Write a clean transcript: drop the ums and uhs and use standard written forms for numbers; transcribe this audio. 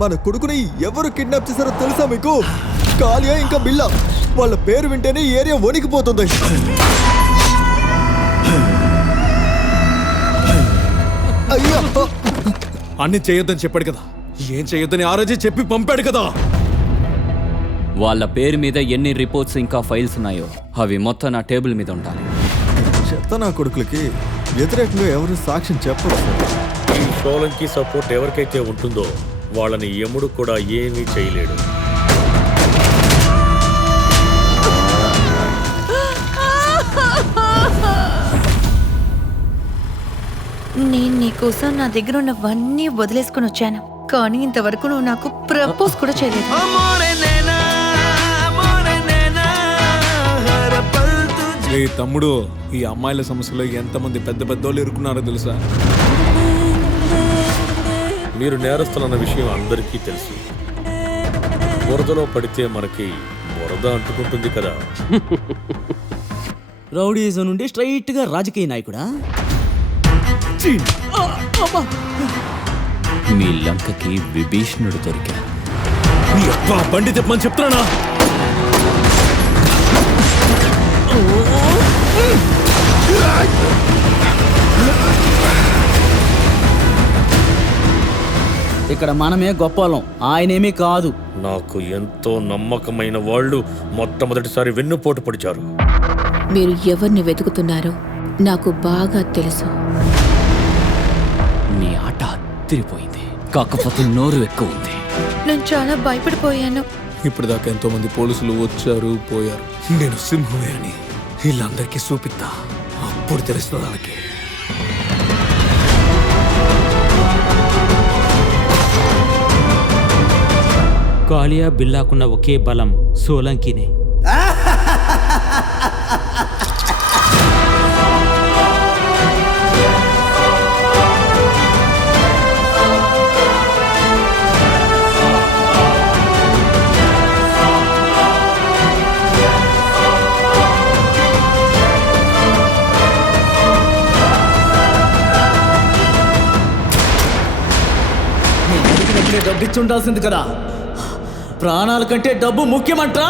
మన కొడుకుని ఎవరు కిడ్నాప్ చేశారో తెలుసా మీకు? కాలియా ఇంకా బిల్లా. వాళ్ళ పేరు వింటేనే ఈ ఏరియా వణికిపోతుంది. అయ్యా, అన్ని చేయొద్దని చెప్పాడు కదా, ఏం చేయొద్దని ఆ రోజే చెప్పి పంపాడు కదా. వాళ్ళ పేరు మీద ఎన్ని రిపోర్ట్స్ ఇంకా ఫైల్స్ ఉన్నాయో అవి మొత్తం నా టేబుల్ మీద ఉండాలి. చెత్త నా కొడుకులకి వ్యతిరేకంగా ఎవరు సాక్ష్యం చెప్పరు. ఈ సోలంకి సపోర్ట్ ఎవరికైతే ఉంటుందో వాళ్ళని యముడు కూడా ఏమీ చేయలేడు. నేను నీకోసం నా దగ్గర ఉన్నవన్నీ వదిలేసుకుని వచ్చాను, కానీ ఇంతవరకు నువ్వు నాకు ప్రపోజ్ కూడా చేయలేదు. ఏ తమ్ముడు, ఈ అమ్మాయిల సమస్యలో ఎంతమంది పెద్ద పెద్దోళ్ళు ఇరుక్కున్నారో తెలుసా? మీరు నేరస్తులన్న విషయం అందరికీ తెలుసు. బురదలో పడితే మనకి బురద అంటుకుంటుంది కదా. రౌడీజం నుండి స్ట్రైట్ గా రాజకీయ నాయకుడా? మీ లంకకి విభీషణుడు దొరికాడు. నీ అబ్బా బండి తెప్పమని చెప్తున్నానా? ఇక్కడ మనమే గొప్పలం, ఆయనేమీ కాదు. నాకు ఎంతో నమ్మకమైన వాళ్ళు మొట్టమొదటిసారి వెన్నుపోటు పొడిచారు. మీరు ఎవరిని వెతుకుతున్నారో నాకు బాగా తెలుసు. నీ ఆట అదిరిపోయింది, కాకపోతే నోరు ఎక్కువ ఉంది. నేను చాలా భయపడిపోయాను. ఇప్పుడు దాకా ఎంతో మంది పోలీసులు వచ్చారు పోయారు. నేను సింహమే అని వీళ్ళందరికీ చూపిస్తా, అప్పుడు తెలుస్తుంది వాళ్ళకి. కాలియా బిల్లాకున్న ఒకే బలం సోలంకినే. డబ్బిచ్చి ఉండాల్సింది కదా, ప్రాణాల కంటే డబ్బు ముఖ్యమంటా.